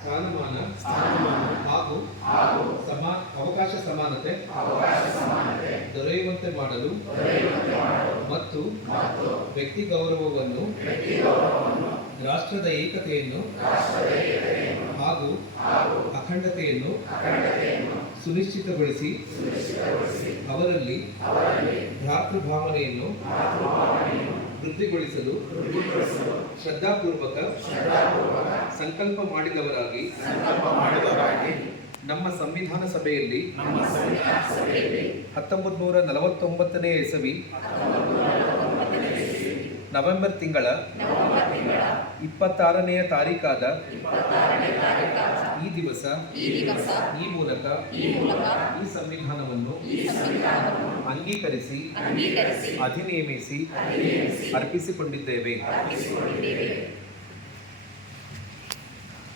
ಸ್ಥಾನಮಾನ ಹಾಗೂ ಅವಕಾಶ ಸಮಾನತೆ ದೊರೆಯುವಂತೆ ಮಾಡಲು ಮತ್ತು ವ್ಯಕ್ತಿ ಗೌರವವನ್ನು, ರಾಷ್ಟ್ರದ ಏಕತೆಯನ್ನು ಹಾಗೂ ಅಖಂಡತೆಯನ್ನು ಸುನಿಶ್ಚಿತಗೊಳಿಸಿ ಅವರಲ್ಲಿ ಭ್ರಾತೃಭಾವನೆಯನ್ನು ವೃದ್ಧಿಗೊಳಿಸಲು ಶ್ರದ್ಧಾಪೂರ್ವಕ ಸಂಕಲ್ಪ ಮಾಡಿದವರಾಗಿ ನಮ್ಮ ಸಂವಿಧಾನ ಸಭೆಯಲ್ಲಿ 1949ನೇ ಇಸವಿ ನವೆಂಬರ್ ತಿಂಗಳ 26ನೆಯ ತಾರೀಕಾದ ಈ ದಿವಸ ಈ ಮೂಲಕ ಈ ಸಂವಿಧಾನವನ್ನು ಅಂಗೀಕರಿಸಿ ಅಧಿನಿಯಮಿಸಿ ಅರ್ಪಿಸಿಕೊಂಡಿದ್ದೇವೆ.